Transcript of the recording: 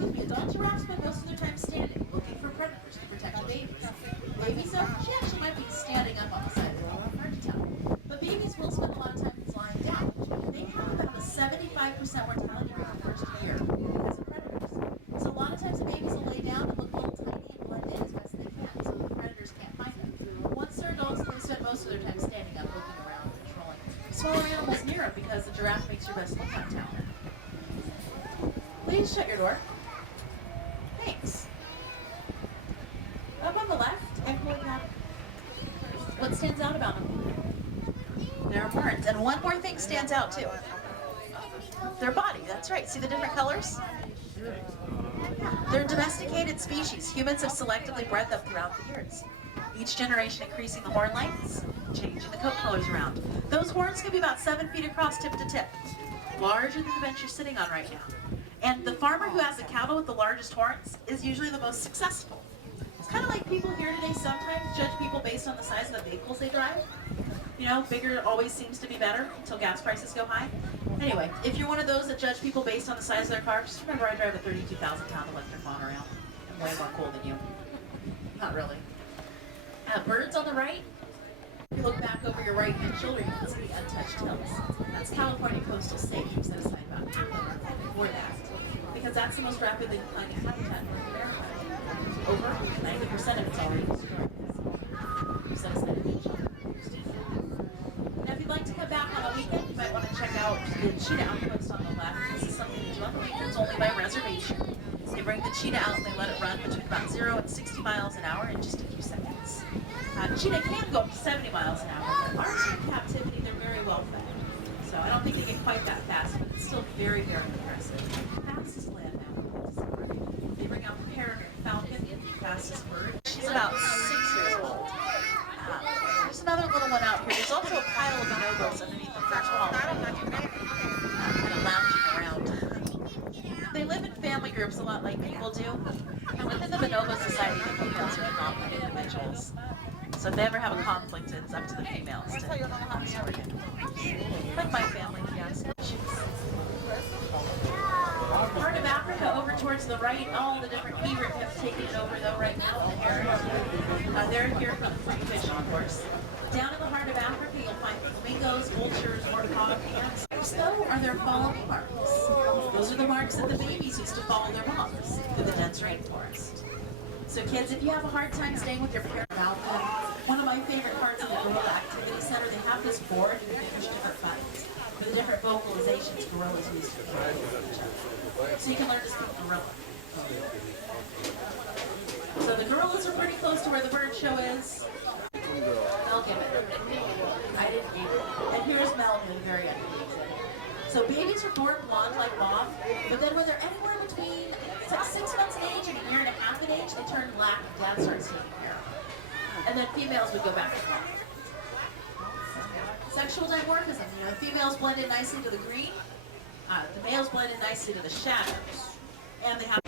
adult giraffes spend most of their time standing, looking for predators to protect the babies. Babies, though, she actually might be standing up on the side of the road, hard to tell. But babies will spend a lot of time lying down. They have about a 75% mortality rate the first year because of predators. So a lot of times the babies will lay down and look little tiny and blend in as best they can, so the predators can't find them. Once they're adults, they spend most of their time standing up, looking around, controlling smaller animals near them because the giraffe makes your best look like talent. Please shut your door. Thanks. Up on the left, what stands out about them? Their horns. And one more thing stands out too. Their body, that's right. See the different colors? They're a domesticated species. Humans have selectively bred them throughout the years. Each generation increasing the horn lengths, changing the coat colors around. Those horns can be about 7 feet across tip to tip. Larger than the bench you're sitting on right now. And the farmer who has the cattle with the largest horns is usually the most successful. It's kind of like people here today sometimes judge people based on the size of the vehicles they drive. You know, bigger always seems to be better until gas prices go high. Anyway, if you're one of those that judge people based on the size of their car, just remember I drive a 32,000 pound electric monorail. I'm way more cool than you. Not really. Birds on the right. If you look back over your right hand shoulder, you can see the untouched hills. That's California coastal state. We've set aside about half of it for that, because that's the most rapidly declining habitat in North America. Over 90% of it's already destroyed. We've set aside a beach. Now, if you'd like to come back on a weekend, you might want to check out the cheetah outpost on the left. This is something they do on the weekends only by reservation. They bring the cheetah out and they let it run between about 0 and 60 miles an hour in just a few seconds. Cheetah can go up to 70 miles an hour, but ours in captivity, they're very well fed. So I don't think they get quite that fast, but it's still very, very impressive. Fastest land mammal. They bring out the peregrine falcon, the fastest bird. She's about 6 years old. There's another little one out here. There's also a pile of bonobos underneath the first wall, kind of lounging around. They live in family groups a lot like people do. And within the bonobo society, the females are dominant individuals. So if they ever have a conflict, it's up to the females to sort it. Like my family, yes. Part of Africa over towards the right, all the different egret have taken it over though right now, the hares. They're here for the free fish, of course. Down in the heart of Africa, you'll find flamingos, vultures, warthog, ants. Those, though, are their following marks. Those are the marks that the babies used to follow their moms through the dense rainforest. So kids, if you have a hard time staying with your parents about them, one of my favorite parts of the Gorilla Activity Center, they have this board and you can push different buttons for the different vocalizations gorillas use to communicate with each other. So you can learn to speak gorilla. So the gorillas are pretty close to where the bird show is. I'll give it. I didn't give it. And here's Melvin, very underneath. So babies are born blonde like Bob, but then when they're anywhere between, it's like 6 months in age and a year and a half in age, they turn black and dad starts taking care of them. And then females would go back to blonde. Sexual dimorphism, you know, females blend in nicely to the green, the males blend in nicely to the shadows, and they have